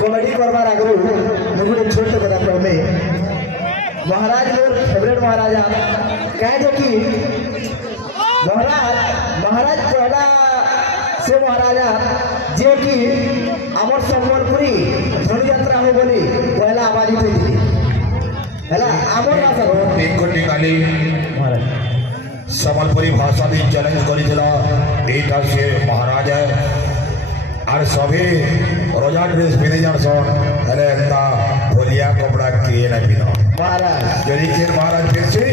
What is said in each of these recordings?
comedy करवार आगु मुझे छोटे कथा कहमे महाराज मोर फेवरेट महाराजा कहे कि महाराज पहला से महाराजा जे कि आमर सम्बलपुरी धनु यात्रा हो बोली पहला आवाज उठे हैला आमर भाषा एक कोटी काली महाराज सम्बलपुरी भाषा दी चैलेंज करिथिला एटा से महाराज है और सभी रोजा ड्रेस पिने जानसन हेले एंता भोलिया कपड़ा किए ना पिनो महाराज जरी के महाराज पिनसी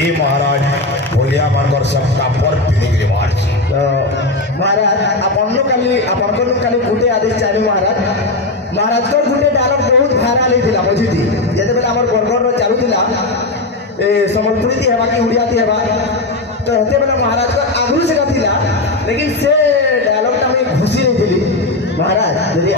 ए महाराज भोलिया मानकर सब कापर पिने के मार छी तो महाराज अपन को काली गुटे आदेश चाहे महाराज को गुटे डायलॉग बहुत भाइराल होइथिला बुझिति जेते बेला हमर गरगर रो चालू थिला ए सम्बलपुरी दी हेबा की उड़िया दी हेबा तो हेते बेला महाराज को आगु से थिला लेकिन से डायलॉग ता में खुशी नहीं थिली महाराज यदि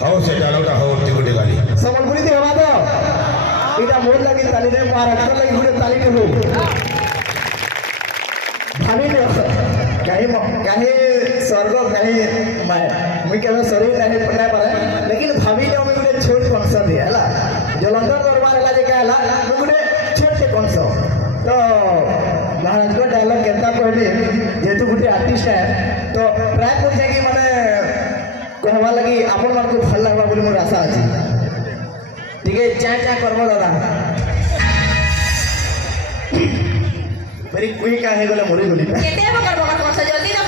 हाउ से डायलॉग हो तिगुटे गाली सम्बलपुरी दी हेबा तो इटा मोर लगी ताली रे महाराज को लगी गुटे ताली के हो भाभी ने कहीं स्वर्ग कहीं मुझे केवल शरीर नहीं पता पारे लेकिन भाभी ने मुझे गोटे छोट कंस दिए है जलंधर दरबार है जे कहला मुझे गोटे छोटे कंस तो महाराज को डायलॉग केता कहबे जेतु गोटे आर्टिस्ट है तो प्राय कर कि माने कहवा लगी आपन मन को भल लगबा बोली मोर आशा अछि ठीक है चा करबो दादा मेरी कोई का है गले मोरी गली केते बकर बकर करछ जल्दी ना